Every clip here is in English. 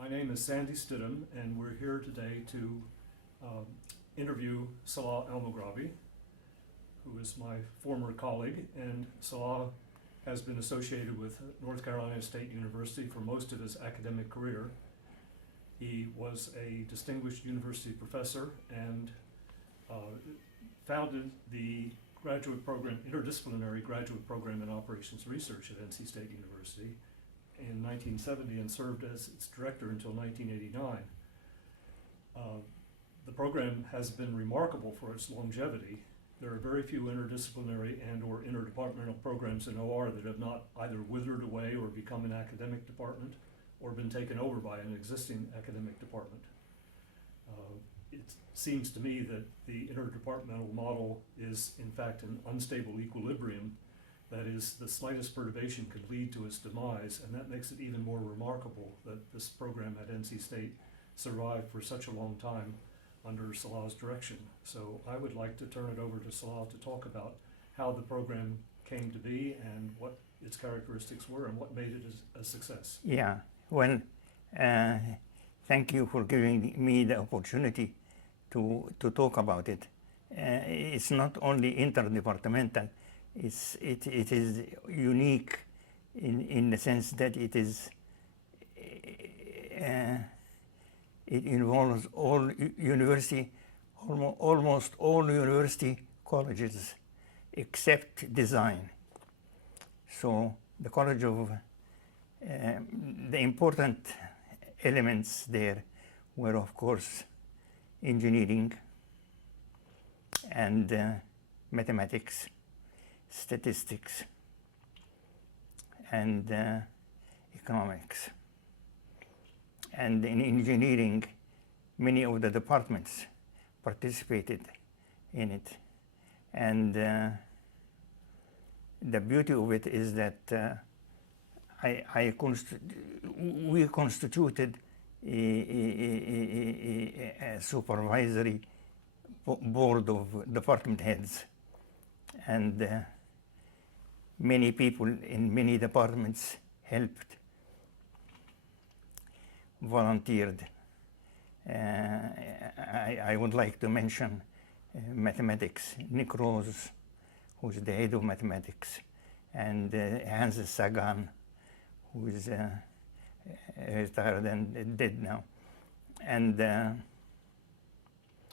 My name is Sandy Stidham, and we're here today to interview Salah Elmaghraby, who is my former colleague, and Salah has been associated with North Carolina State University for most of his academic career. He was a distinguished university professor and founded the graduate program, Interdisciplinary Graduate Program in Operations Research at NC State University in 1970 and served as its director until 1989. The program has been remarkable for its longevity. There are very few interdisciplinary and or interdepartmental programs in OR that have not either withered away or become an academic department or been taken over by an existing academic department. It seems to me that the interdepartmental model is in fact an unstable equilibrium. That is, the slightest perturbation could lead to its demise, and that makes it even more remarkable that this program at NC State survived for such a long time under Salah's direction. So I would like to turn it over to Salah to talk about how the program came to be and what its characteristics were and what made it a success. Yeah, well, thank you for giving me the opportunity to talk about it. It's not only interdepartmental, it is unique in the sense that it involves all university, almost all university colleges except design. So the College of the important elements there were, of course, engineering and mathematics, statistics, and economics. And in engineering, many of the departments participated in it. And the beauty of it is that we constituted a supervisory board of department heads, and many people in many departments helped, volunteered. I would like to mention mathematics, Nick Rose, who's the head of mathematics, and Hans Sagan, who is retired and dead now. And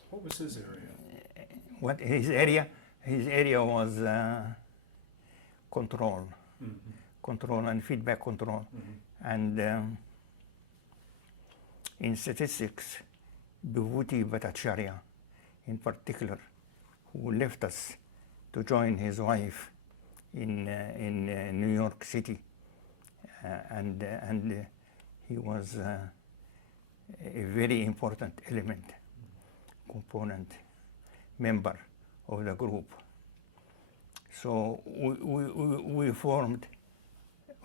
what was his area? What his area? His area was control, control and feedback control. And in statistics, Bhuti Bhattacharya, in particular, who left us to join his wife in New York City, and he was a very important element, component, member of the group. So we formed,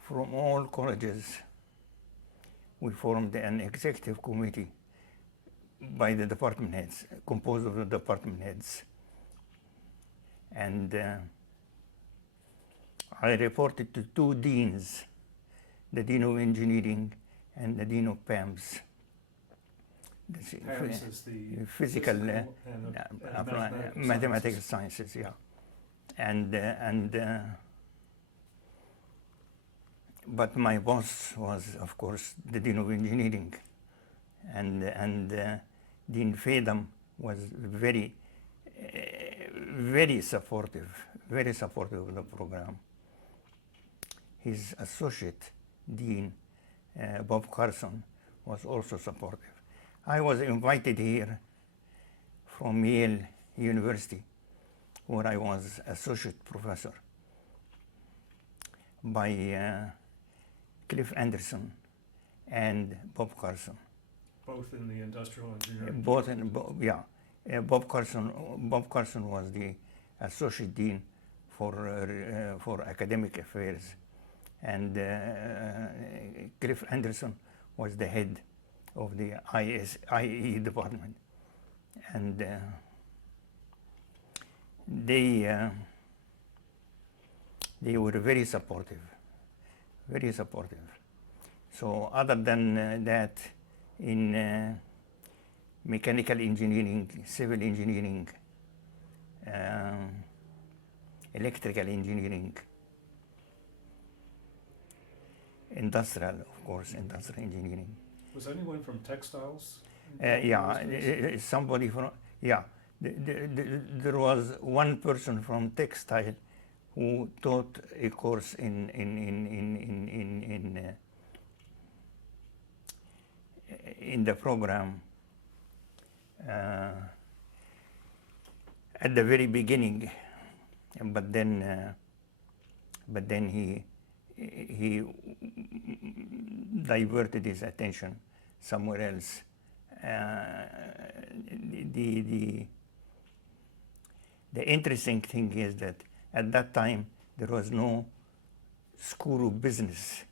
from all colleges, we formed an executive committee by the department heads, composed of the department heads. And I reported to two deans, the Dean of Engineering and the Dean of PAMS. PAMS is the physical and mathematical sciences, yeah. But my boss was, of course, the Dean of Engineering, and Dean Stidham was very supportive of the program. His associate dean, Bob Carson, was also supportive. I was invited here from Yale University, where I was associate professor, by Cliff Anderson and Bob Carson. Both in the industrial engineering? Both in, yeah. Bob Carson was the associate dean for academic affairs, and Cliff Anderson was the head of the IE department, and they were very supportive. So other than that, in mechanical engineering, civil engineering, electrical engineering, industrial, of course, industrial engineering. Was anyone from textiles? Yeah, somebody from, yeah. There was one person from textile who taught a course in the program at the very beginning, but then he diverted his attention somewhere else. The interesting thing is that at that time there was no school of business,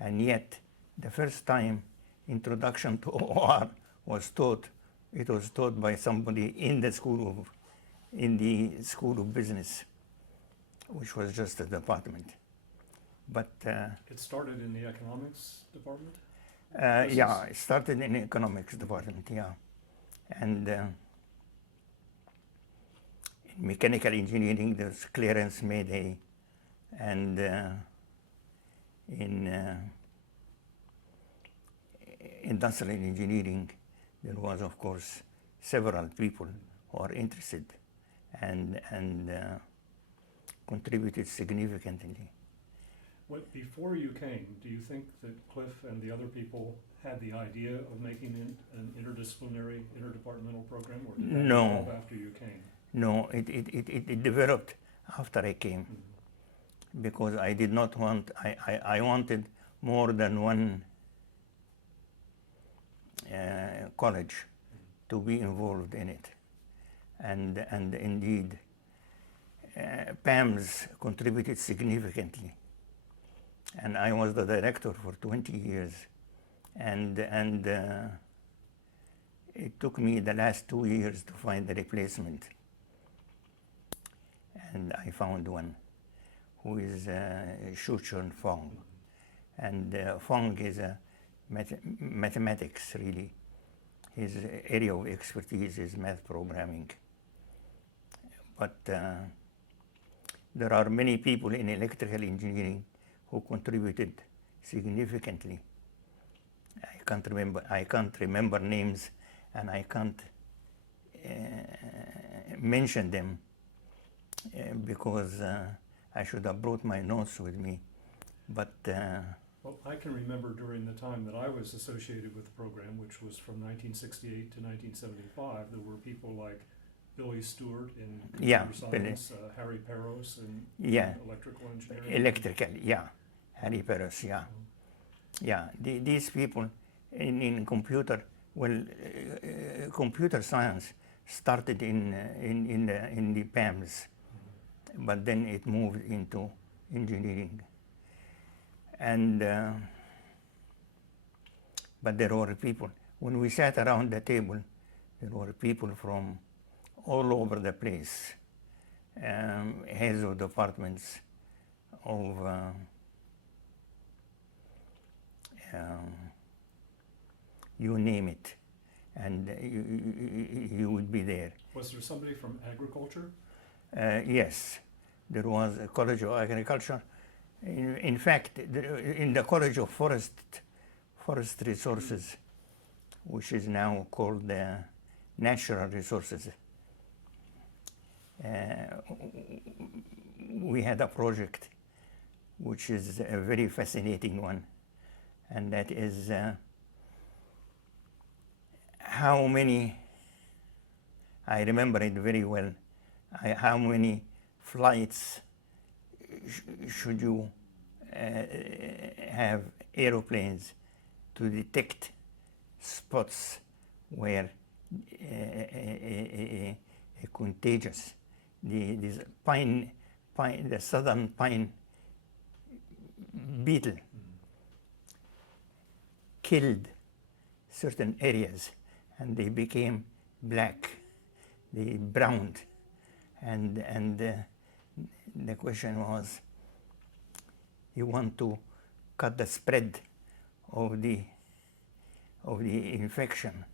and yet the first time introduction to OR was taught. It was taught by somebody in the school of business, which was just a department. But it started in the economics department? yeah, it started in the economics department, yeah. And in mechanical engineering, there's Clarence Mayday, and in industrial engineering, there was, of course, several people who are interested and contributed significantly. Before you came, do you think that Cliff and the other people had the idea of making an interdisciplinary, interdepartmental program, or did that evolve after you came? No, it developed after I came, because I did not want, I wanted more than one college to be involved in it. And indeed, PAMS contributed significantly. And I was the director for 20 years. And it took me the last 2 years to find the replacement. And I found one, who is Shuchun Fong. And Fong is a mathematics, really. His area of expertise is math programming. But there are many people in electrical engineering who contributed significantly. I can't remember names, and I can't mention them because I should have brought my notes with me. But well, I can remember during the time that I was associated with the program, which was from 1968 to 1975, there were people like Billy Stewart in computer science, Harry Peros in electrical engineering. Electrical, yeah. Harry Peros, yeah. Yeah, these people in computer, well, computer science started in the PAMS, but then it moved into engineering. And but there were people, when we sat around the table, there were people from all over the place, heads of departments, of you name it, and you would be there. Was there somebody from agriculture? Yes, there was a College of Agriculture. In fact, in the College of Forest Resources, which is now called Natural Resources, we had a project which is a very fascinating one, and that is how many, I remember it very well, how many flights should you have aeroplanes to detect spots where a contagious, the southern pine beetle killed certain areas, and they became black, they browned, and the question was, you want to cut the spread of of the infection.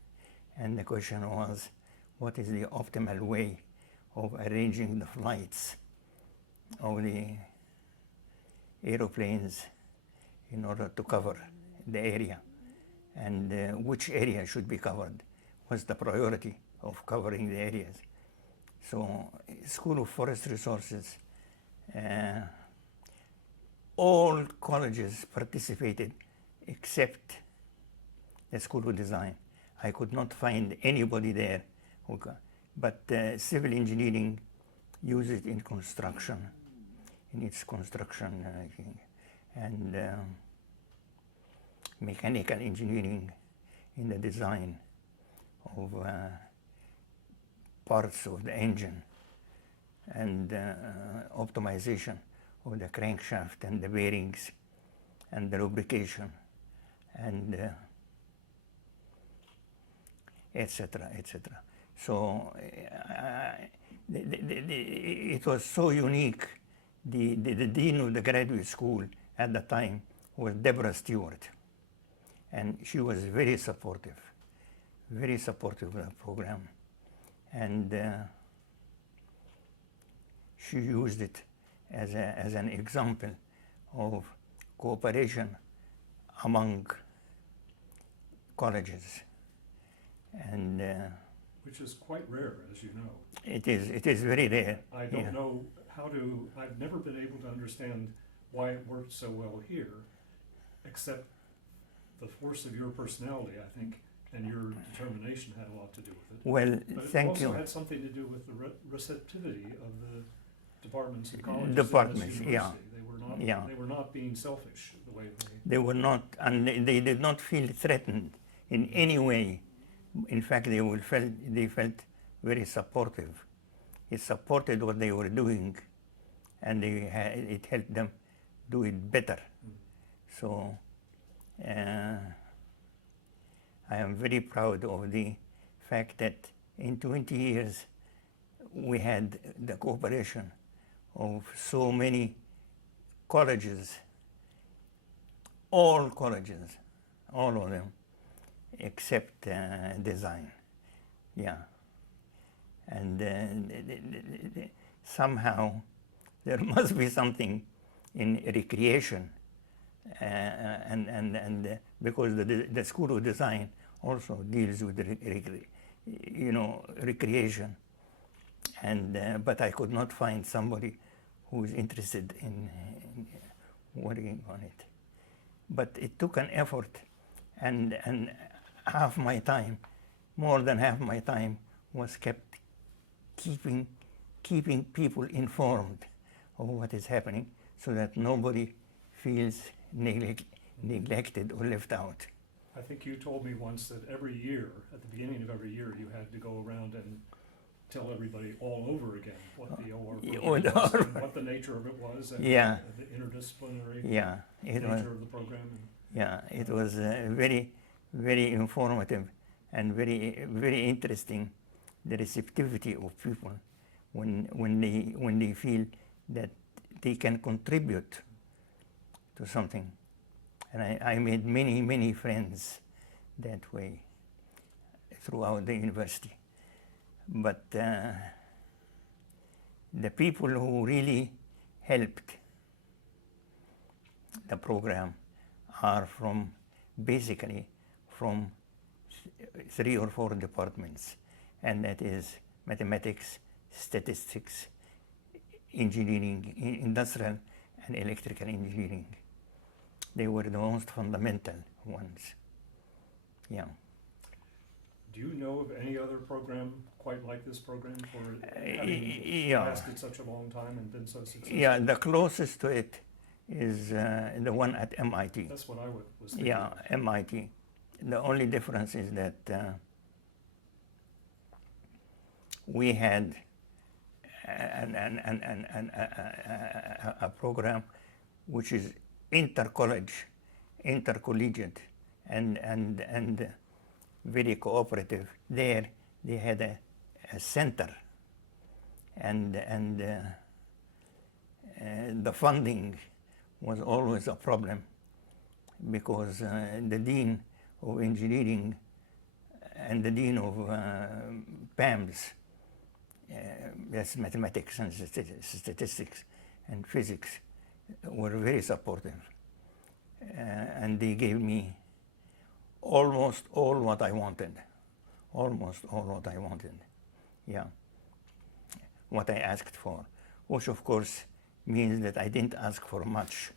And the question was, what is the optimal way of arranging the flights of the aeroplanes in order to cover the area, and which area should be covered, what's the priority of covering the areas. So School of Forest Resources, all colleges participated except the School of Design. I could not find anybody there but civil engineering uses it in construction, in its construction, and mechanical engineering in the design of parts of the engine, and optimization of the crankshaft and the bearings and the lubrication, and etc., etc. So it was so unique. The dean of the graduate school at the time was Deborah Stewart, and she was very supportive of the program, and she used it as an example of cooperation among colleges, and which is quite rare, as you know. it is very rare. I don't know I've never been able to understand why it worked so well here, except the force of your personality, I think, and your determination had a lot to do with it. Well, But thank it you. also had something to do with the receptivity of the departments and colleges. Departments, in this yeah. university. They were not being selfish the way They were not, and they did not feel threatened in any way. In fact, they felt very supportive. It supported what they were doing, and it helped them do it better. So I am very proud of the fact that in 20 years we had the cooperation of so many colleges, all colleges, all of them, except design. Yeah. And somehow there must be something in recreation, and because the School of Design also deals with recreation, and but I could not find somebody who is interested in working on it. But it took an effort, and half my time, more than half my time, was kept keeping people informed of what is happening, so that nobody feels neglected or left out. I think you told me once that every year, at the beginning of every year, you had to go around and tell everybody all over again what the OR program was, and what the nature of it was, and Yeah. the interdisciplinary It nature was, of the program. it was very, very informative and very, very interesting. The receptivity of people when they feel that they can contribute to something, and I made many friends that way throughout the university. But the people who really helped the program are basically from 3 or 4 departments, and that is mathematics, statistics, engineering, industrial and electrical engineering. They were the most fundamental ones. Yeah. Do you know of any other program quite like this program for having lasted such a long time and been so successful? Yeah, the closest to it is the one at MIT. That's what I was thinking. Yeah, MIT. The only difference is that we had a program which is intercollegiate, and very cooperative. There they had a center, and the funding was always a problem, because the dean of Engineering and the Dean of PAMS, that's Mathematics and Statistics and Physics, were very supportive. And they gave me almost all what I wanted. Almost all what I wanted. Yeah. What I asked for. Which of course means that I didn't ask for much.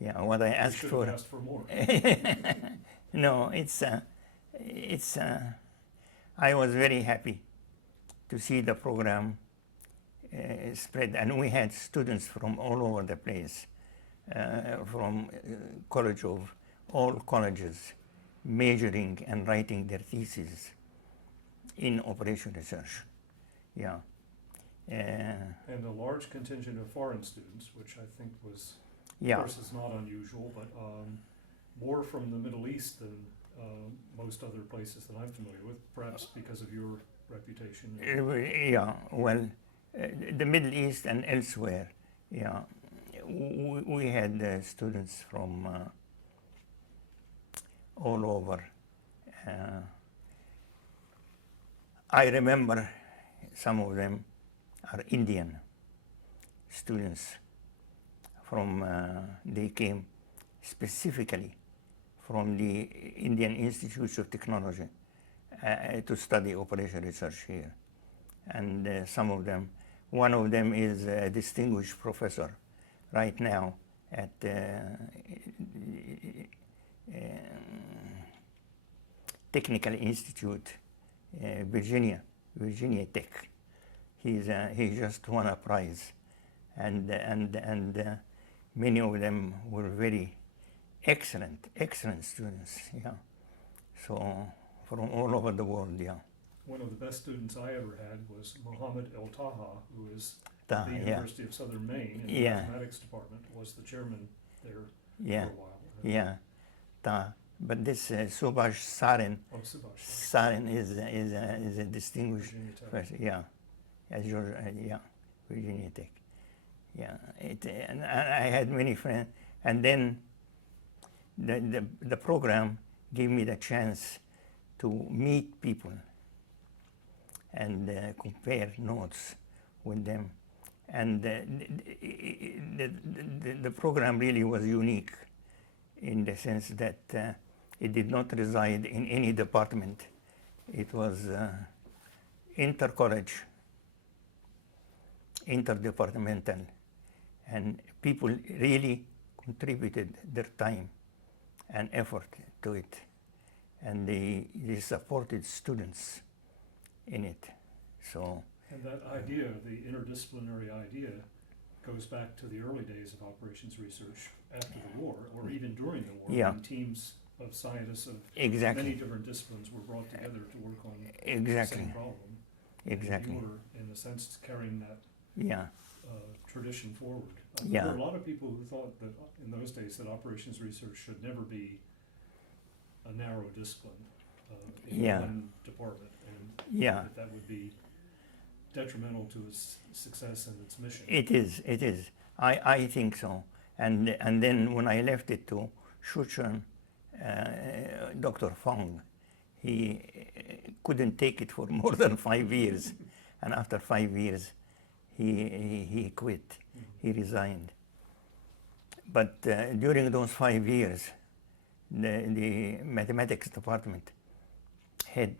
Yeah, what I asked You should for. have asked for more. No, I was very happy to see the program spread, and we had students from all over the place, from all colleges, majoring and writing their theses in operation research. Yeah. And a large contingent of foreign students, which I think was, of Yeah. course, is not unusual, but more from the Middle East than most other places that I'm familiar with, perhaps because of your reputation. Yeah, well, the Middle East and elsewhere, yeah. We had students from all over. I remember some of them are Indian students from, they came specifically from the Indian Institutes of Technology to study operation research here. And some of them, one of them is a distinguished professor right now at Technical Institute, Virginia Tech. He just won a prize, and many of them were very excellent students. Yeah, so from all over the world. Yeah. One of the best students I ever had was Mohammed El Taha, who is Taha, at the yeah. University of Southern Maine in the Yeah. mathematics department, was the chairman there Yeah, for a while. yeah. But this Subhash Sarin, Oh, Subhash, Sarin is a distinguished Virginia Tech. person. Yeah, as your yeah, Virginia Tech. Yeah, and I had many friends, and then the program gave me the chance to meet people and compare notes with them, and the program really was unique in the sense that it did not reside in any department. It was inter-college, interdepartmental, and people really contributed their time and effort to it, and they supported students in it. So. And that idea, the interdisciplinary idea, goes back to the early days of operations research after the war, or even during the war, Yeah. when teams of scientists of Exactly. many different disciplines were brought together to work on the Exactly. same problem. Exactly. And you were, in a sense, carrying that Yeah. tradition forward. Yeah. There were a lot of people who thought that in those days that operations research should never be a narrow discipline in Yeah. one department, and Yeah. that would be detrimental to its success and its mission. It is. I think so. And then when I left it to Shuchen, Dr. Fong, he couldn't take it for more than 5 years. And after 5 years, he quit. He resigned. But during those 5 years, the mathematics department had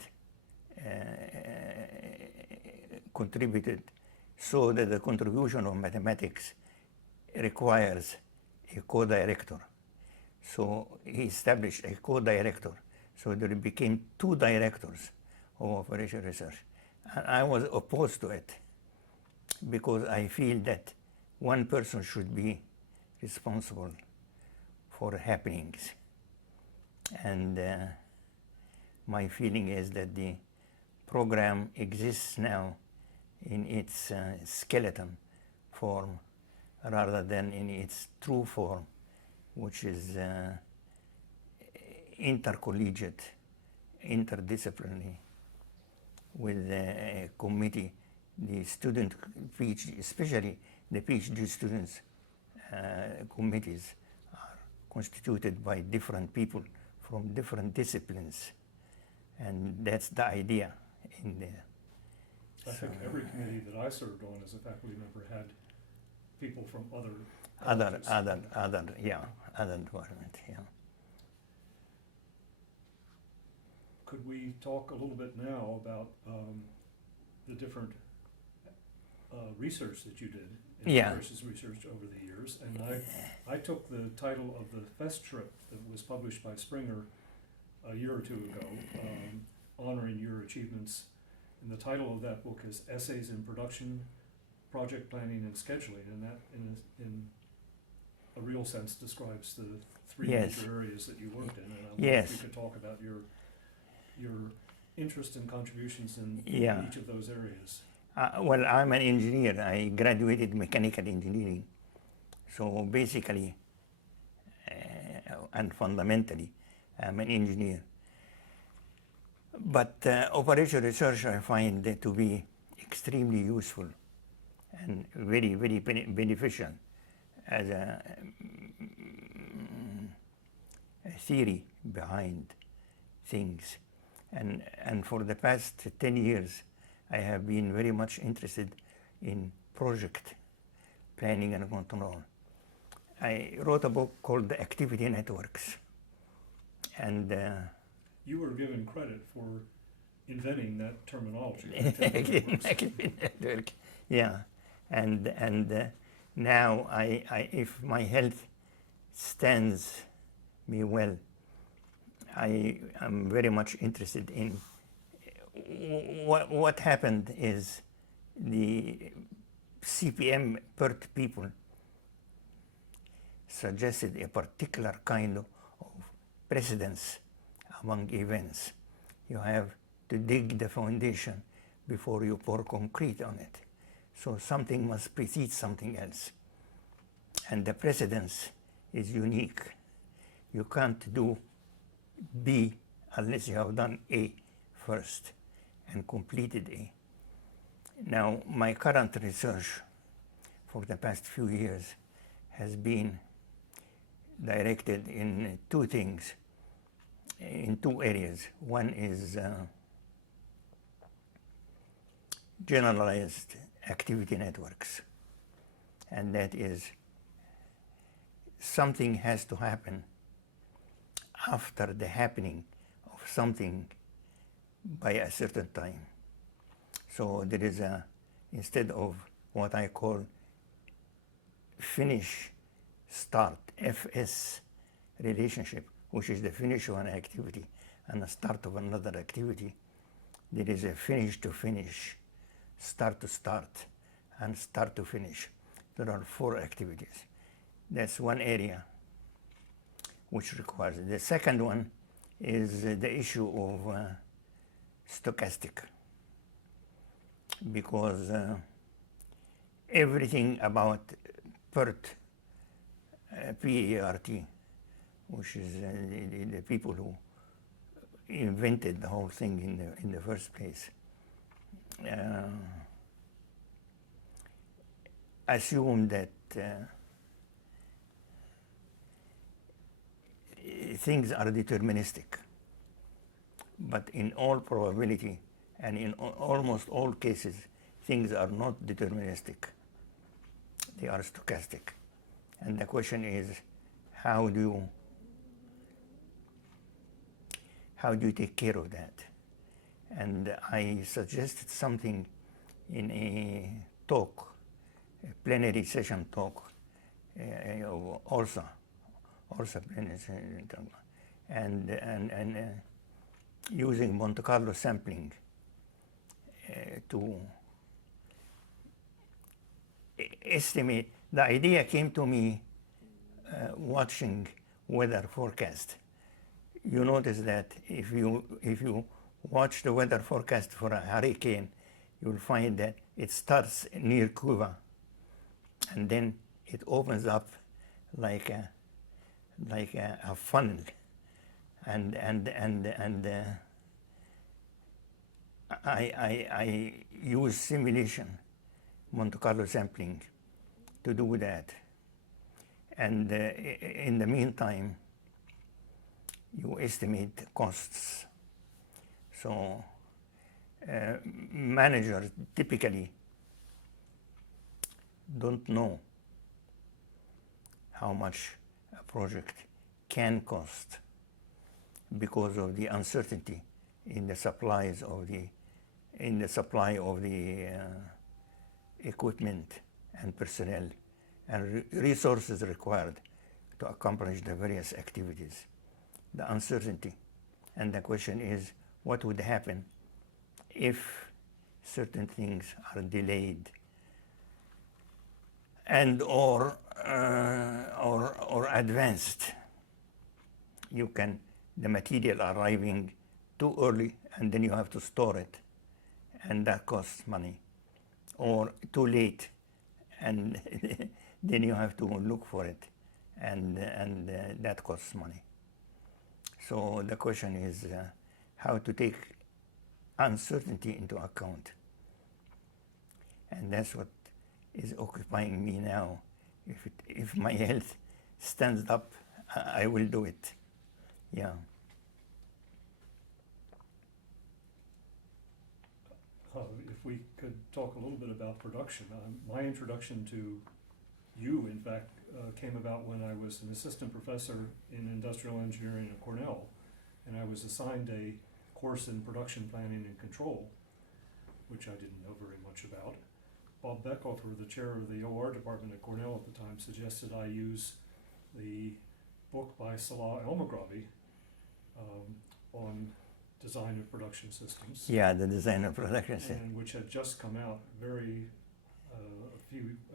contributed, so that the contribution of mathematics requires a co-director. So he established a co-director. So there became 2 directors of operation research. And I was opposed to it because I feel that one person should be responsible for happenings. And my feeling is that the program exists now in its skeleton form rather than in its true form, which is intercollegiate, interdisciplinary, with a committee. The student PhD, especially the PhD students' committees are constituted by different people from different disciplines, and that's the idea in there. I think every committee that I served on as a faculty member had people from other Other colleges. other department, yeah. Could we talk a little bit now about the different research that you did in Yeah. versus research over the years? And I took the title of the Fest trip that was published by Springer a year or two ago, honoring your achievements. And the title of that book is Essays in Production, Project Planning and Scheduling, and that in a real sense describes the three Yes. major areas that you worked in. And I wonder Yes. if you could talk about your interest and contributions in Yeah. each of those areas. Well, I'm an engineer. I graduated mechanical engineering. So basically, and fundamentally, I'm an engineer. But operational research I find to be extremely useful and very, very beneficial as a theory behind things. And for the past 10 years, I have been very much interested in project planning and control. I wrote a book called The Activity Networks. And You were given credit for inventing that terminology. activity networks. yeah, and now if my health stands me well, I am very much interested in what happened is the CPM PERT people suggested a particular kind of precedence among events. You have to dig the foundation before you pour concrete on it. So something must precede something else. And the precedence is unique. You can't do B unless you have done A first and completed A. Now, my current research for the past few years has been directed in two things, in two areas. One is generalized activity networks, and that is something has to happen after the happening of something by a certain time. So there is instead of what I call finish start, FS relationship, which is the finish of an activity and the start of another activity, there is a finish to finish, start to start, and start to finish. There are 4 activities. That's one area which requires it. The second one is the issue of stochastic, because everything about PERT, P-E-R-T, which is the people who invented the whole thing in the first place, assume that things are deterministic. But in all probability, and in almost all cases, things are not deterministic. They are stochastic. And the question is, how do you take care of that? And I suggested something in a talk, a plenary session talk of ORSA plenary session talk, and using Monte Carlo sampling to estimate. The idea came to me watching weather forecast. You notice that if you watch the weather forecast for a hurricane, you'll find that it starts near Cuba, and then it opens up like a funnel, and I use simulation, Monte Carlo sampling, to do that. And in the meantime, you estimate costs. So managers typically don't know how much a project can cost because of the uncertainty in the supplies of the supply of the equipment and personnel and resources required to accomplish the various activities. The uncertainty, and the question is, what would happen if certain things are delayed and or advanced? The material arriving too early and then you have to store it, and that costs money, or too late and then you have to look for it, and that costs money. So the question is how to take uncertainty into account, and that's what is occupying me now. If my health stands up, I will do it. Yeah. If we could talk a little bit about production. My introduction to you, in fact, came about when I was an assistant professor in industrial engineering at Cornell, and I was assigned a course in production planning and control, which I didn't know very much about. Bob Beckhofer, the chair of the OR department at Cornell at the time, suggested I use the book by Salah Elmaghraby on design of production systems. Yeah, the design of production systems. And which had just come out a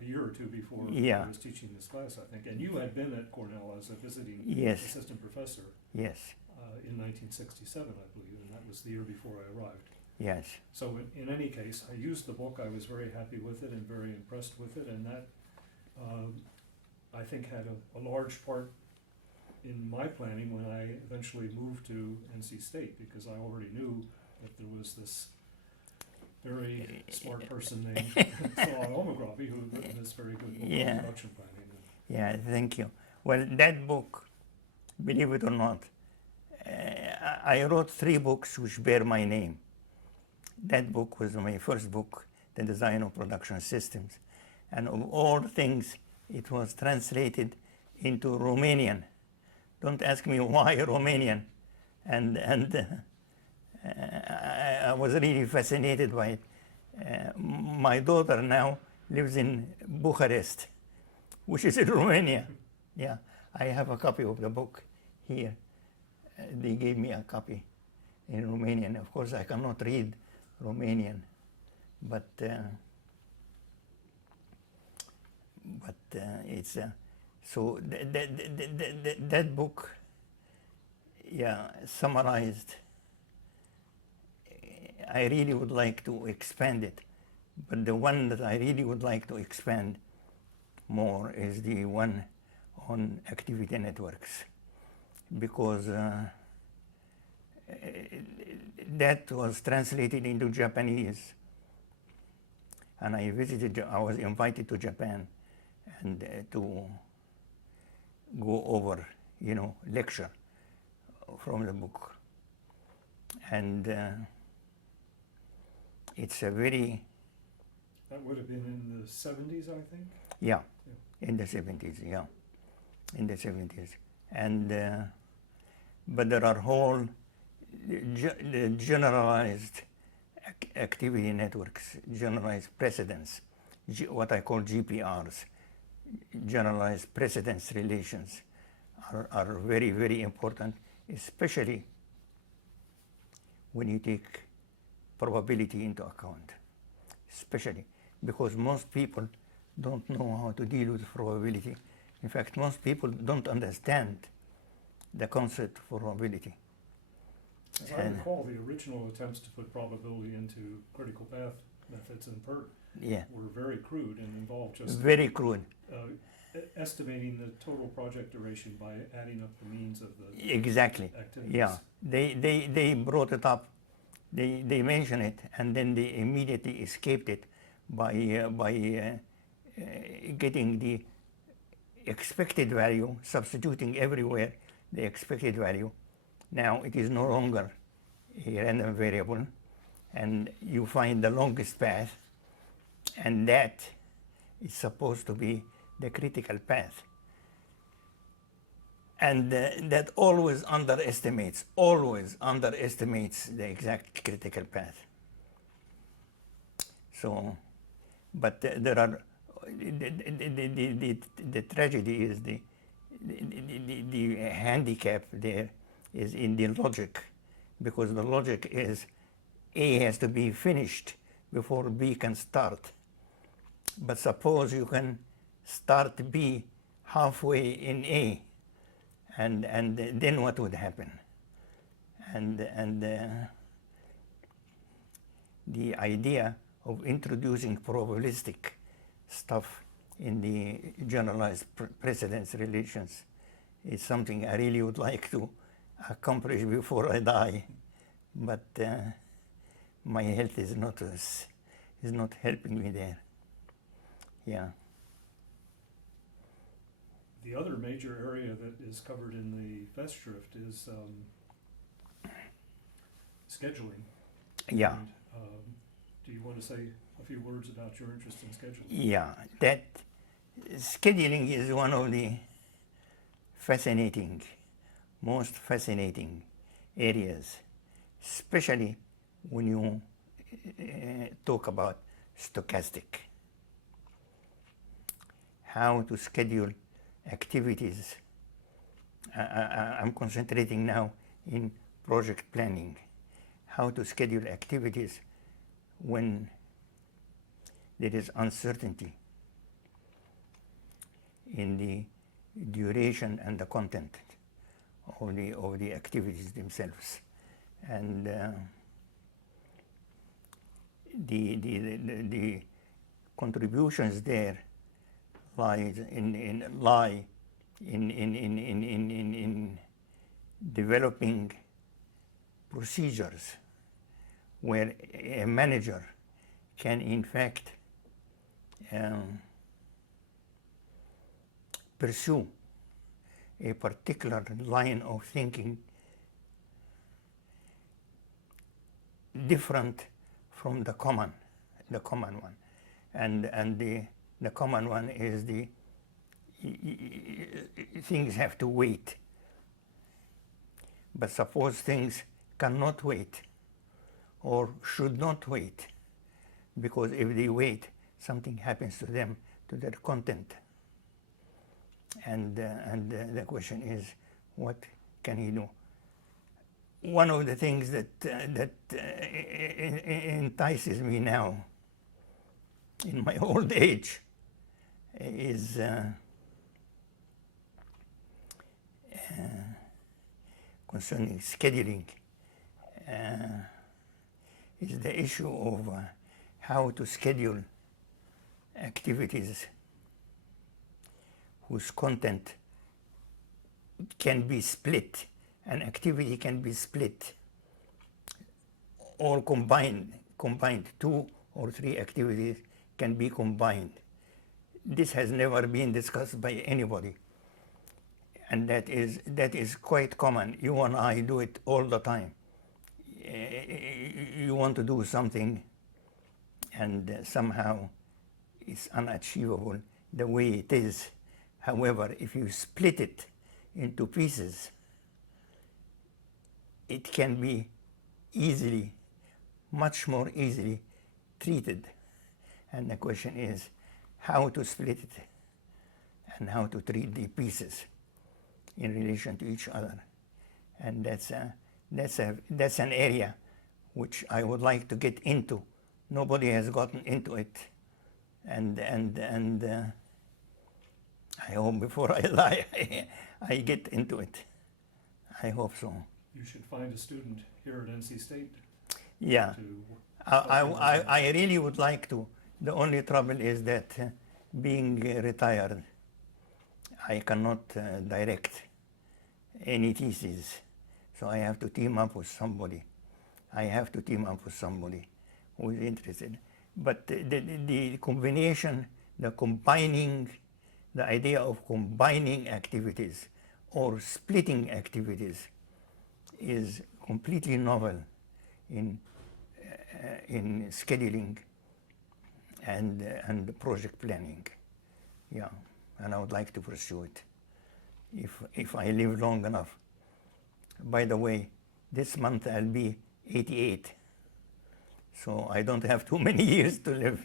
year or two before Yeah. I was teaching this class, I think. And you had been at Cornell as a visiting Yes. assistant professor Yes, in 1967, I believe, and that was the year before I arrived. yes. So in any case, I used the book. I was very happy with it and very impressed with it, and that I think had a large part in my planning when I eventually moved to NC State, because I already knew that there was this very smart person named Salah Elmaghraby who had written this very good book Yeah. on production planning. Yeah, thank you. Well, that book, believe it or not, I wrote 3 books which bear my name. That book was my first book, The Design of Production Systems. And of all things, it was translated into Romanian. Don't ask me why Romanian. And I was really fascinated by it. My daughter now lives in Bucharest, which is in Romania. Yeah, I have a copy of the book here. They gave me a copy in Romanian. Of course, I cannot read Romanian, but it's so that book, yeah, summarized. I really would like to expand it, but the one that I really would like to expand more is the one on activity networks, because that was translated into Japanese, and I was invited to Japan and to go over, lecture from the book. And it's a very... That would have been in the 70s, I think? Yeah, in the 70s, yeah, in the 70s. And, but there are whole generalized activity networks, generalized precedents, what I call GPRs, generalized precedence relations, are very, very important, especially when you take probability into account, especially because most people don't know how to deal with probability. In fact, most people don't understand the concept of probability. As I recall, the original attempts to put probability into critical path methods and PERT were very crude and involved just very crude. Estimating the total project duration by adding up the means of the exactly activities. Yeah, they brought it up, they mentioned it, and then they immediately escaped it by getting the expected value, substituting everywhere the expected value, Now it is no longer a random variable, and you find the longest path, and that is supposed to be the critical path. And that always underestimates the exact critical path. So, but there are, the tragedy is the handicap there is in the logic, because the logic is A has to be finished before B can start. But suppose you can start B halfway in A, and then what would happen? And the idea of introducing probabilistic stuff in the generalized precedence relations is something I really would like to accomplish before I die, but my health is not helping me there. Yeah. The other major area that is covered in the Festschrift is scheduling. Yeah. And, do you want to say a few words about your interest in scheduling? Yeah, that scheduling is one of the most fascinating areas, especially when you talk about stochastic. How to schedule activities. I'm concentrating now in project planning. How to schedule activities when there is uncertainty in the duration and the content of the activities themselves, and the contributions there lie in developing procedures where a manager can in fact pursue a particular line of thinking different from the common one, and the common one is the things have to wait. But suppose things cannot wait or should not wait, because if they wait, something happens to them, to their content. And the question is, what can he do? One of the things that entices me now in my old age is concerning scheduling, is the issue of how to schedule activities whose content can be split. An activity can be split or combined. 2 or 3 activities can be combined. This has never been discussed by anybody, and that is quite common. You and I do it all the time. You want to do something, and somehow it's unachievable the way it is. However, if you split it into pieces, it can be much more easily treated. And the question is how to split it and how to treat the pieces in relation to each other. And that's an area which I would like to get into. Nobody has gotten into it, and I hope before I die I get into it. I hope so. You should find a student here at NC State. Yeah, I really would like to. The only trouble is that being retired, I cannot direct any thesis, so I have to team up with somebody. Who is interested. But the combination, the idea of combining activities or splitting activities is completely novel in scheduling and project planning. Yeah, and I would like to pursue it if I live long enough. By the way, this month I'll be 88, so I don't have too many years to live.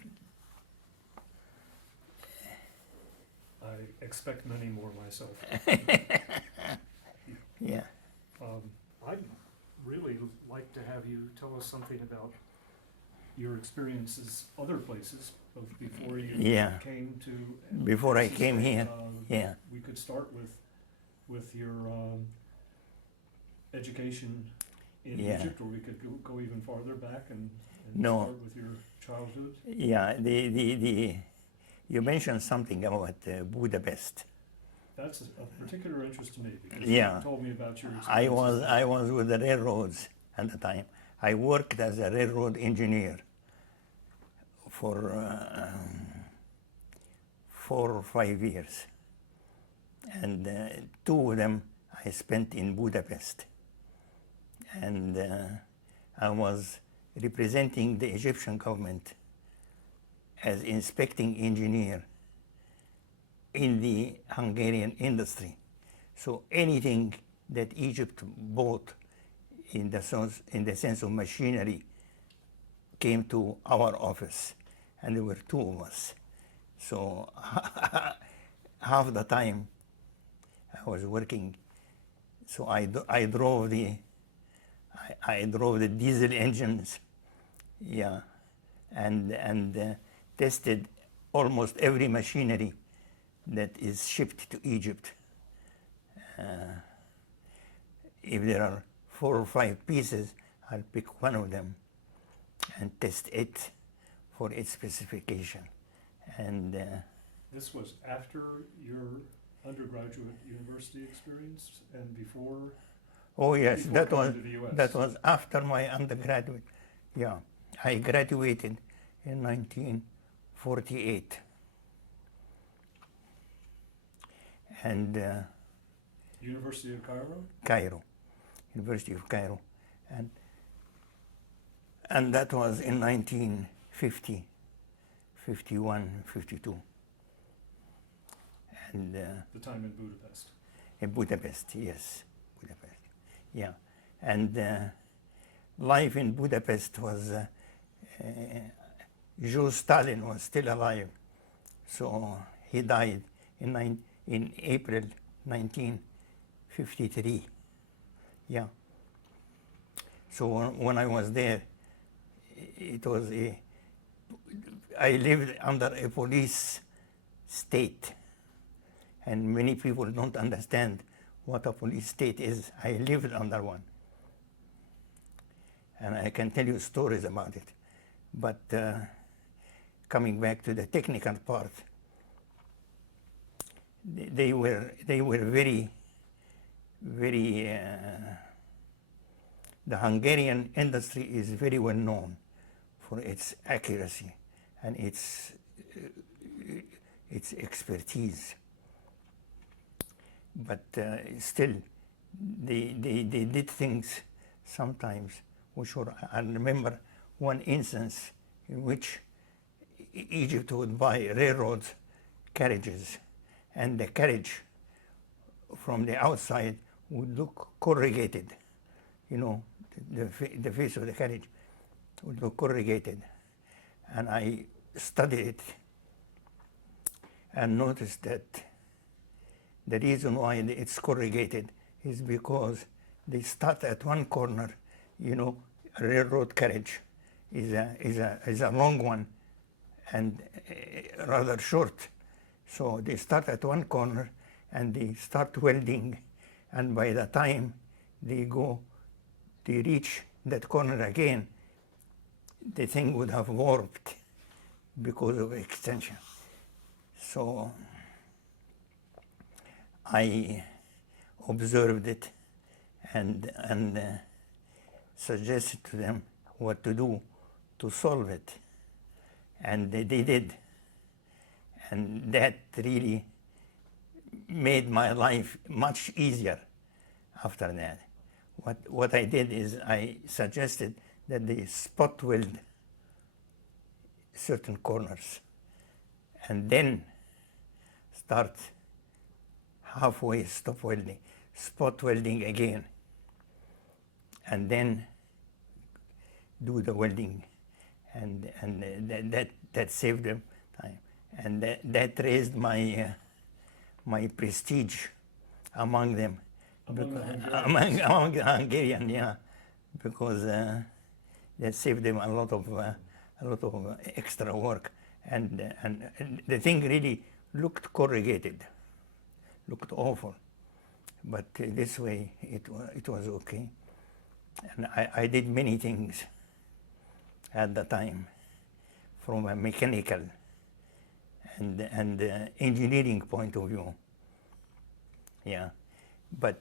I expect many more myself. Yeah. I'd really like to have you tell us something about your experiences other places, both before you Yeah. came to. Before I came here, yeah. We could start with your education in Yeah. Egypt, or we could go even farther back and No. start with your childhood. Yeah, you mentioned something about Budapest. That's of particular interest to me because Yeah. you told me about your I experiences. was with the railroads at the time. I worked as a railroad engineer for 4 or 5 years, and 2 of them I spent in Budapest, and I was representing the Egyptian government as inspecting engineer in the Hungarian industry. So anything that Egypt bought in the sense of machinery came to our office, and there were 2 of us. So half the time I was working. So I drove the diesel engines, yeah, and tested almost every machinery that is shipped to Egypt. If there are 4 or 5 pieces, I'll pick one of them and test it for its specification. And This was after your undergraduate university experience and before. oh yes, Before that coming was to the US. that was after my undergraduate. Yeah, I graduated in 1948, and University of Cairo. Cairo, University of Cairo, and that was in 1950, 51, 52, and The time in Budapest. in Budapest, yes, Budapest, yeah, and life in Budapest was. Joe Stalin was still alive, so he died in April 1953. Yeah. So when I was there, it was I lived under a police state, and many people don't understand what a police state is. I lived under one, and I can tell you stories about it. But coming back to the technical part, they were very, very. The Hungarian industry is very well known for its accuracy and its expertise. But still, they did things sometimes which were. I remember one instance in which Egypt would buy railroad carriages, and the carriage from the outside would look corrugated. You know, the face of the carriage would look corrugated. And I studied it and noticed that the reason why it's corrugated is because they start at one corner. You know, a railroad carriage is a long one and rather short. So they start at one corner and they start welding, and by the time they reach that corner again, the thing would have warped because of extension. So I observed it and suggested to them what to do to solve it, and they did, and that really made my life much easier after that. what I did is I suggested that they spot weld certain corners and then start halfway stop welding, spot welding again, and then do the welding, and that saved them time, and that raised my my prestige among them, Among the among the Hungarian, yeah, because that saved them a lot of extra work, and the thing really looked corrugated, looked awful, but this way it was okay, and I did many things at the time from a mechanical and engineering point of view. Yeah, but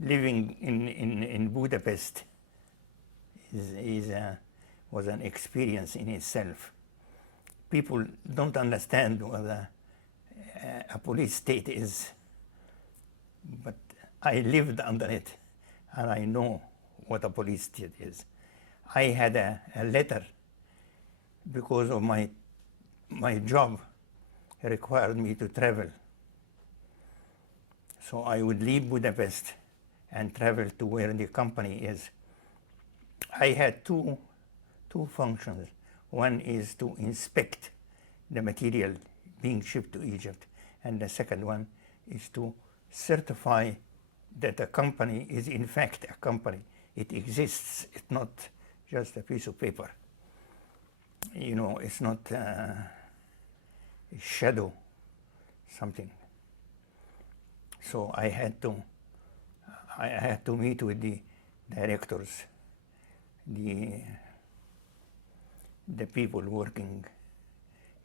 living in Budapest was an experience in itself. People don't understand what a police state is, but I lived under it, and I know what a police state is. I had a letter because of my job required me to travel. So I would leave Budapest and travel to where the company is. I had two functions. One is to inspect the material being shipped to Egypt, and the second one is to certify that a company is in fact a company. It exists. It's not just a piece of paper. You know, it's not a shadow, something. So I had to meet with the directors, the people working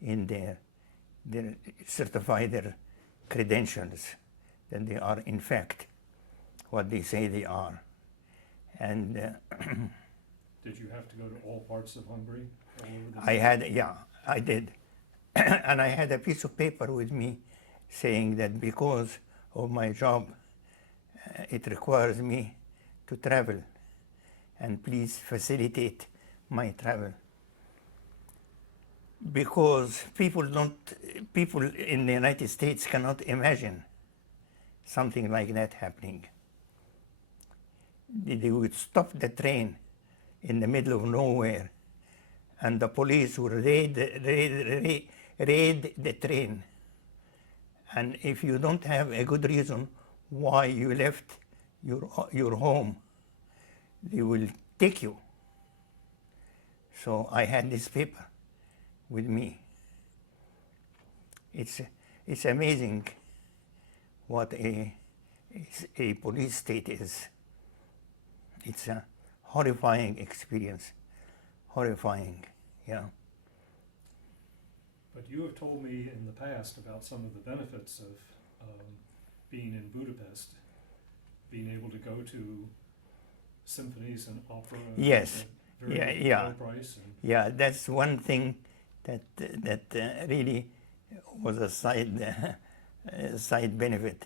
in there, certify their credentials that they are in fact what they say they are. And Did you have to go to all parts of Hungary? All over the I did. And I had a piece of paper with me saying that because of my job, it requires me to travel, and please facilitate my travel. Because people in the United States cannot imagine something like that happening. They would stop the train in the middle of nowhere, and the police would raid the train. And if you don't have a good reason why you left your home, they will take you. So I had this paper with me. It's amazing what a police state is. It's a horrifying experience, horrifying, yeah. But you have told me in the past about some of the benefits of being in Budapest, being able to go to symphonies and opera. Yes, at very yeah. low price. And Yeah, that's one thing that really was a side benefit.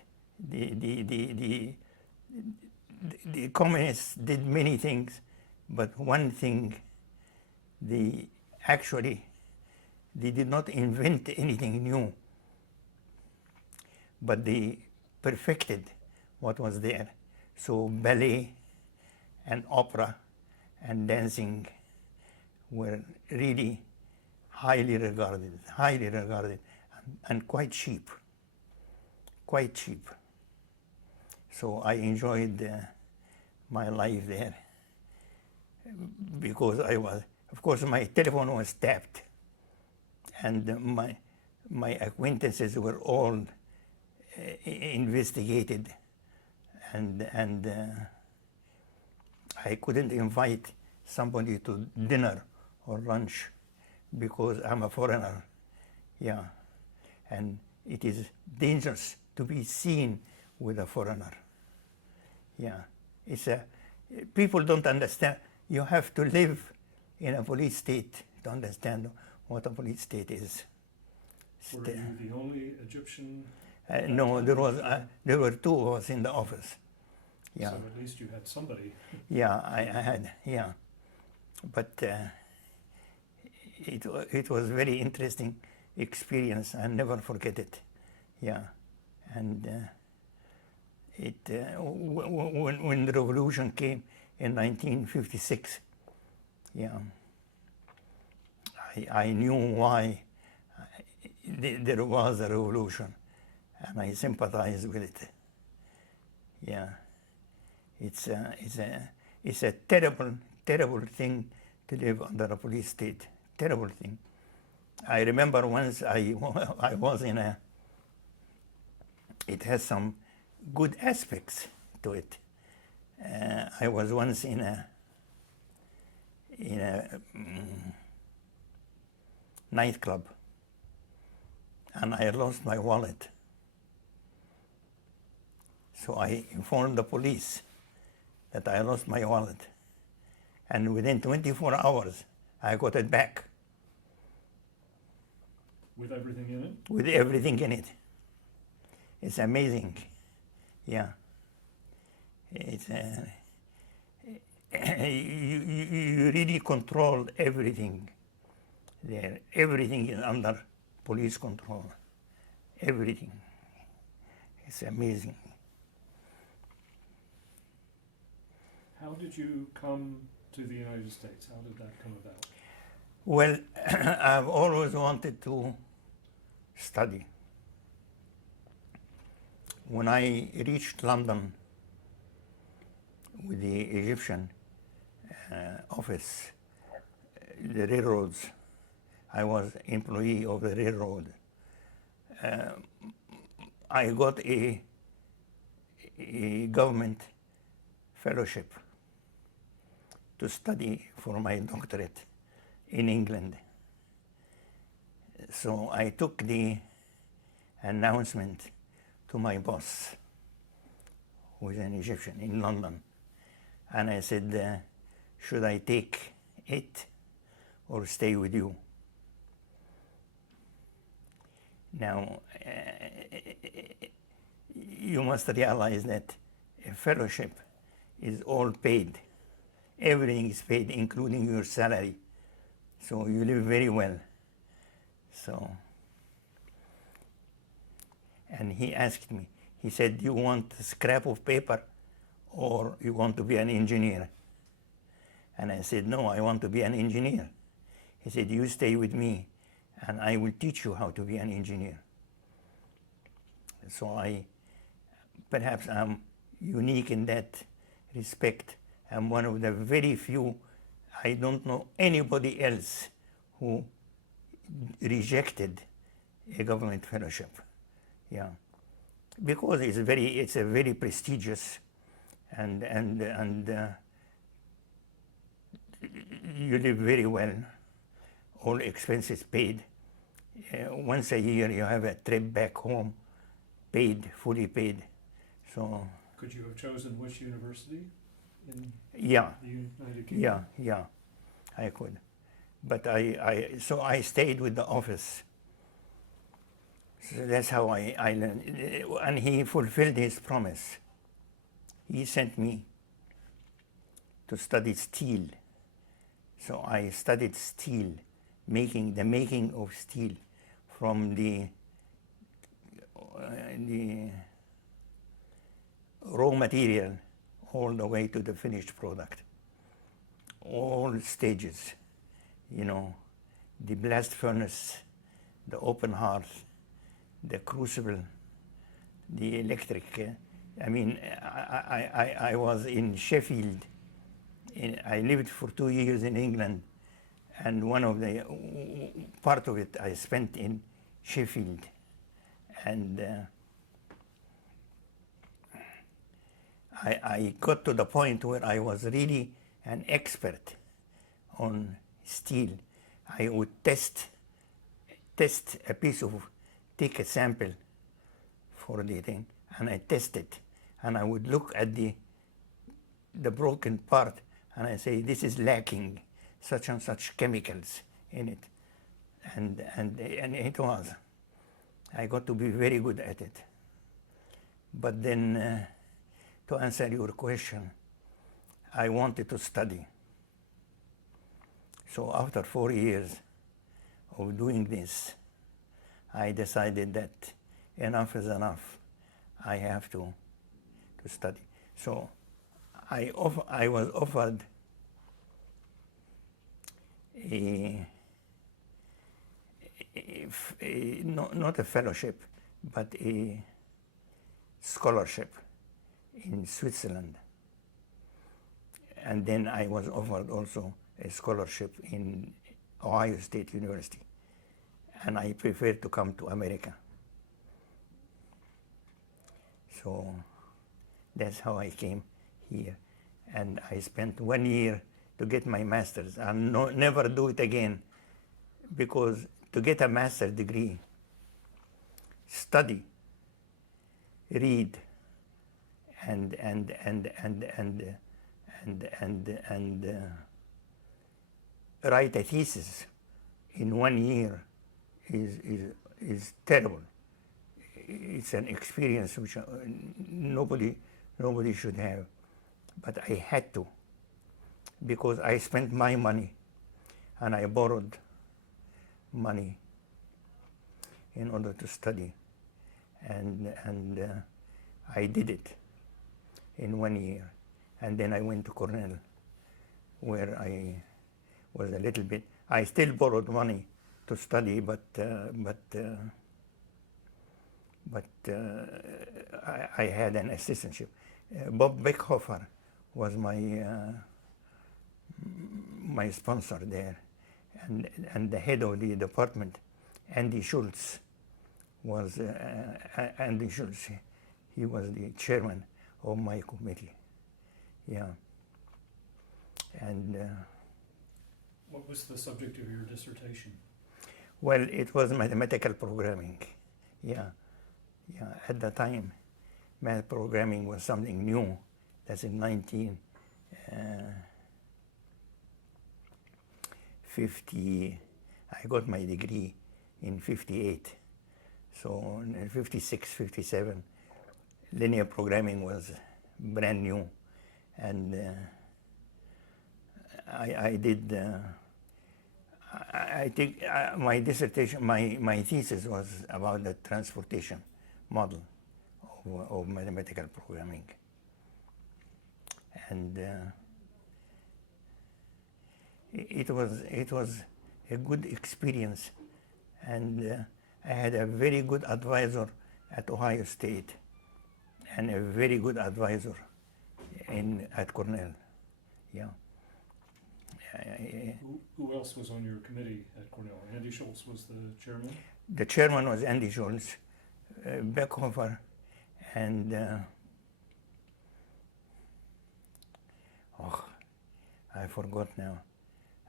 The communists did many things, but one thing, they did not invent anything new, but they perfected what was there. So ballet and opera and dancing were really highly regarded, and quite cheap. So I enjoyed my life there, because of course my telephone was tapped, and my acquaintances were all investigated, and I couldn't invite somebody to dinner or lunch because I'm a foreigner, yeah, and it is dangerous to be seen with a foreigner, yeah. People don't understand. You have to live in a police state to understand what a police state is. were you the only Egyptian? No, there were two of us in the office. Yeah. So at least you had somebody. Yeah, I had, yeah. But it was very interesting experience. I'll never forget it. Yeah. And when the revolution came in 1956, yeah, I knew why there was a revolution, and I sympathized with it. Yeah. It's a terrible thing to live under a police state. Terrible thing. I remember once I was in a. It has some good aspects to it. I was once in a nightclub, and I lost my wallet. So I informed the police that I lost my wallet, and within 24 hours I got it back With everything in it? with everything in it. It's amazing. Yeah. It's you really control everything there. Everything is under police control. Everything. It's amazing. How did you come to the United States? How did that come about? Well, I've always wanted to study. When I reached London with the Egyptian office, the railroads, I was employee of the railroad. I got a government fellowship to study for my doctorate in England. So I took the announcement to my boss, who is an Egyptian, in London. And I said, should I take it or stay with you? Now, you must realize that a fellowship is all paid. Everything is paid, including your salary. So you live very well. So, and he asked me, he said, do you want a scrap of paper or you want to be an engineer? And I said, no, I want to be an engineer. He said, you stay with me and I will teach you how to be an engineer. So perhaps I'm unique in that respect. I'm one of the very few, I don't know anybody else who rejected a government fellowship. Yeah, because it's a very prestigious and you live very well, all expenses paid. Once a year you have a trip back home, paid, fully paid. So. Could you have chosen which university in Yeah. the United Kingdom? Yeah, I could. But so I stayed with the office. So that's how I learned. And he fulfilled his promise. He sent me to study steel. So I studied steel, the making of steel from the raw material all the way to the finished product. All stages, the blast furnace, the open hearth, the crucible, the electric. I was in Sheffield. I lived for 2 years in England, and one of the part of it I spent in Sheffield, and I got to the point where I was really an expert on steel. I would test a piece of, take a sample for the thing, and I test it, and I would look at the broken part, and I say, this is lacking such and such chemicals in it, and it was. I got to be very good at it. But then to answer your question, I wanted to study. So after 4 years of doing this, I decided that enough is enough. I have to study. So I was offered not a fellowship, but a scholarship in Switzerland. And then I was offered also a scholarship in Ohio State University. And I preferred to come to America. So that's how I came here. And I spent 1 year to get my master's. I'll never do it again, because to get a master's degree, study, read, and write a thesis in 1 year is terrible. It's an experience which nobody should have, but I had to, because I spent my money and I borrowed money in order to study, and I did it in 1 year. And then I went to Cornell, where I was a little bit, I still borrowed money to study, but I had an assistantship. Bob Beckhofer was my sponsor there, and the head of the department, Andy Schultz, was Andy Schultz. He was the chairman of my committee. Yeah. And what was the subject of your dissertation? well, it was mathematical programming. Yeah. At the time, math programming was something new. That's in 1950. I got my degree in 58. So in 56, 57, linear programming was brand new, and I think my dissertation, my thesis was about the transportation model of mathematical programming, and it was a good experience, and I had a very good advisor at Ohio State and a very good advisor at Cornell. Yeah. Who else was on your committee at Cornell? Andy Schultz was the chairman? The chairman was Andy Schultz, Beckhofer, and I forgot now.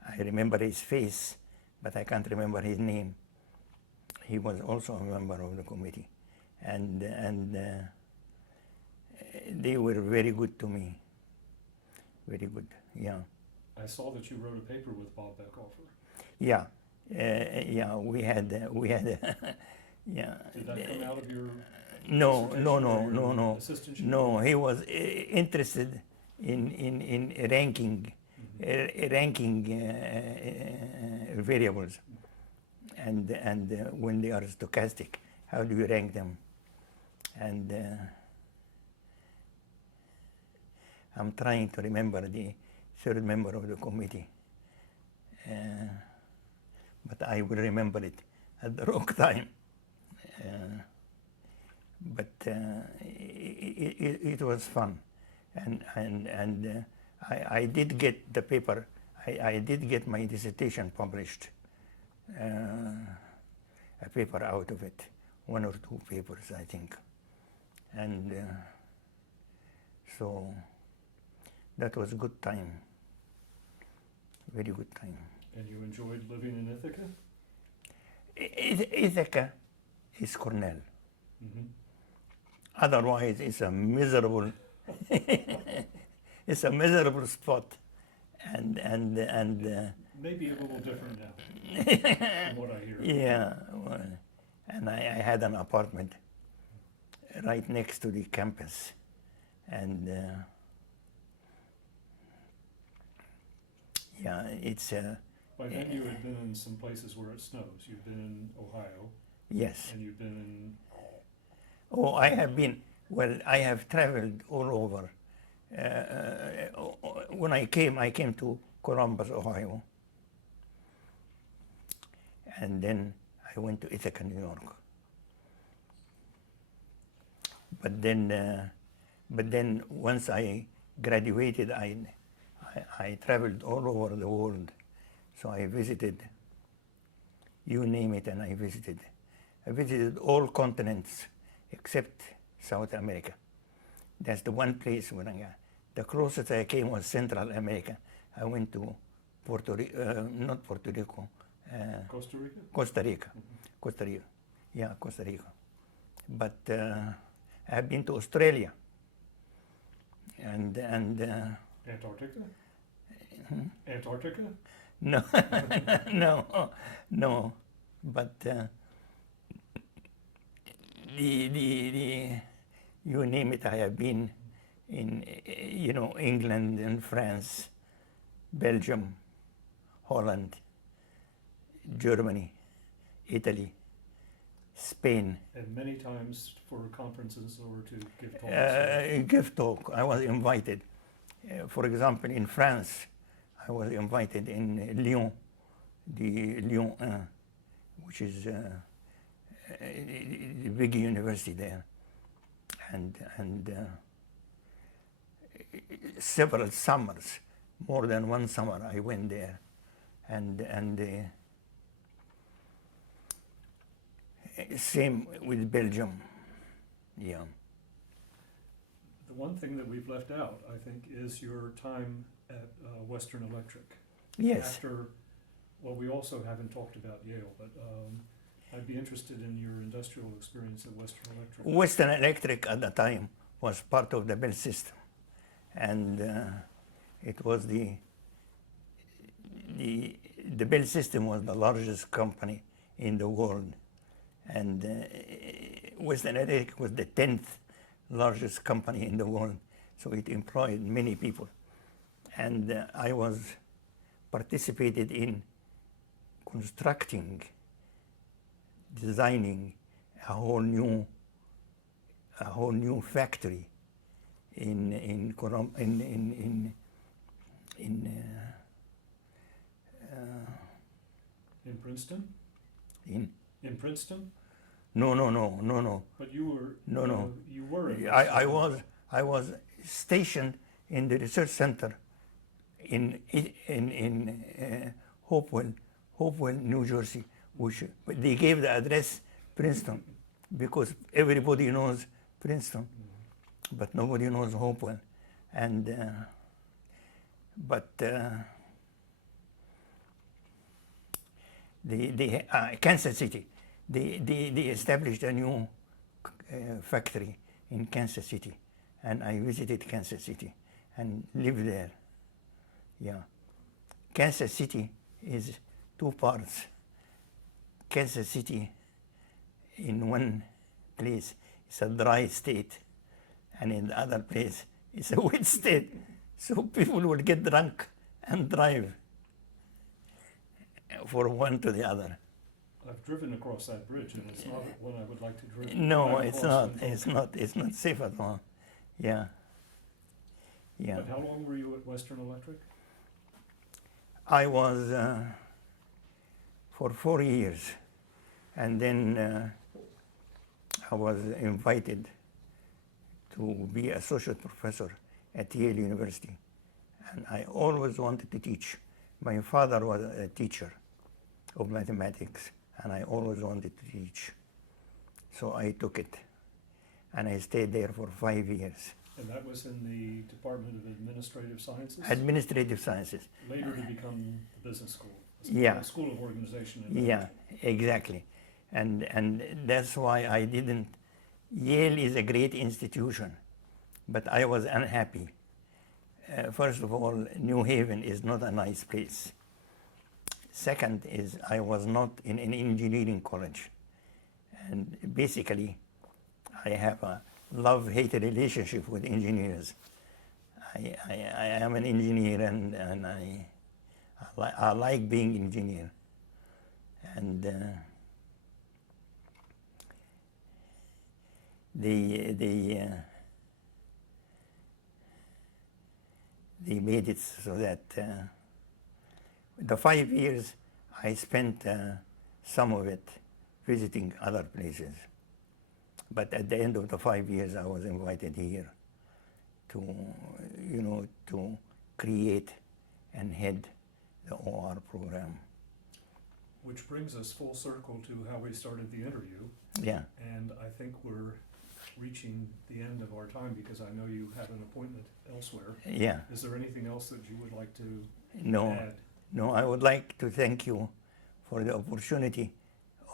I remember his face, but I can't remember his name. He was also a member of the committee, and they were very good to me. Very good, yeah. I saw that you wrote a paper with Bob Beckhofer. Yeah, we had, yeah. Did that come out of your No, assistantship? No, he was interested in ranking, variables, and when they are stochastic, how do you rank them? And I'm trying to remember the third member of the committee, but I will remember it at the wrong time. But it was fun, and I did get the paper. I did get my dissertation published, a paper out of it, 1 or 2 papers, I think, and so that was a good time, very good time. And you enjoyed living in Ithaca? Ithaca is Cornell. Mm-hmm. Otherwise, it's a miserable, it's a miserable spot, and maybe a little different now, from what I hear. Yeah, well, and I had an apartment right next to the campus, and yeah, it's By then you had been in some places where it snows. You've been in Ohio, yes. and you've been in, Oh, I have been, well, I have traveled all over. When I came to Columbus, Ohio, and then I went to Ithaca, New York. But then once I graduated, I traveled all over the world. So I visited, you name it, and I visited. I visited all continents except South America. That's the one place where the closest I came was Central America. I went to Puerto Rico, not Puerto Rico, Costa Rica? Costa Rica. Mhm. Costa Rica. Yeah, Costa Rica. But I've been to Australia and Antarctica? Antarctica? no, no. But the you name it, I have been in England and France, Belgium, Holland, Germany, Italy, Spain. And many times for conferences or to give talks. Give talk. I was invited. For example, in France, I was invited in Lyon, the Lyon 1, which is the big university there, and several summers, more than one summer, I went there, and same with Belgium, yeah. The one thing that we've left out, I think, is your time at Western Electric. Yes. After, well, we also haven't talked about Yale, but I'd be interested in your industrial experience at Western Electric. Western Electric at the time was part of the Bell system, and it was the Bell system was the largest company in the world, and Western Electric was the 10th largest company in the world, so it employed many people, and I was participated in constructing, designing a whole new factory in Princeton? in In Princeton? no. But you were No. You were in I was stationed in the research center in Hopewell, New Jersey, which but they gave the address Princeton because everybody knows Princeton, but nobody knows Hopewell, and the Kansas City, they established a new factory in Kansas City, and I visited Kansas City and lived there. Yeah, Kansas City is two parts. Kansas City, in one place, is a dry state, and in the other place, it's a wet state. So people will get drunk and drive from one to the other. I've driven across that bridge, and it's not one I would like to drive. No, drive it's across not. in It's not. It's not safe at all. Yeah. Yeah. But how long were you at Western Electric? I was for 4 years, and then I was invited to be associate professor at Yale University, and I always wanted to teach. My father was a teacher of mathematics, and I always wanted to teach. So I took it, and I stayed there for 5 years. And that was in the Department of Administrative Sciences? Administrative Sciences. Later to become the business school. Yeah. School of Organization. And Yeah, exactly. And that's why I didn't. Yale is a great institution, but I was unhappy. First of all, New Haven is not a nice place. Second is I was not in an engineering college. And basically, I have love-hate relationship with engineers. I am an engineer, and I like being engineer. And they made it so that the 5 years I spent some of it visiting other places. But at the end of the 5 years, I was invited here to, to create and head the OR program. Which brings us full circle to how we started the interview. Yeah. And I think we're reaching the end of our time because I know you have an appointment elsewhere. Yeah. Is there anything else that you would like to No. add? No, I would like to thank you for the opportunity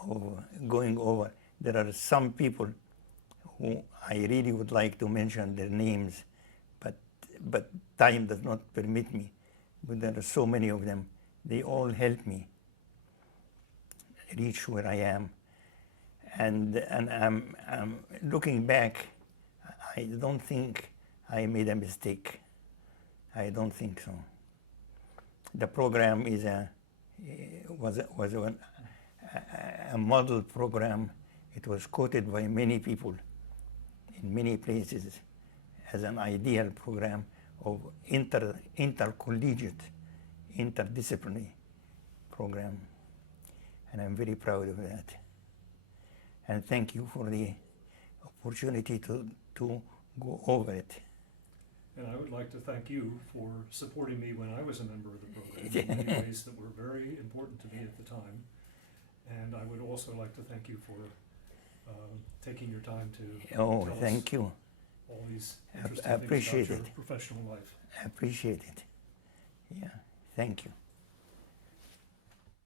of going over. There are some people who I really would like to mention their names, but time does not permit me. But there are so many of them. They all help me reach where I am. And I'm looking back, I don't think I made a mistake. I don't think so. The program was a model program. It was quoted by many people in many places as an ideal program of intercollegiate, interdisciplinary program. And I'm very proud of that. And thank you for the opportunity to go over it. And I would like to thank you for supporting me when I was a member of the program in many ways that were very important to me at the time. And I would also like to thank you for taking your time to tell thank us you. all these I interesting appreciate things about your it. professional life. I appreciate it. Yeah, thank you.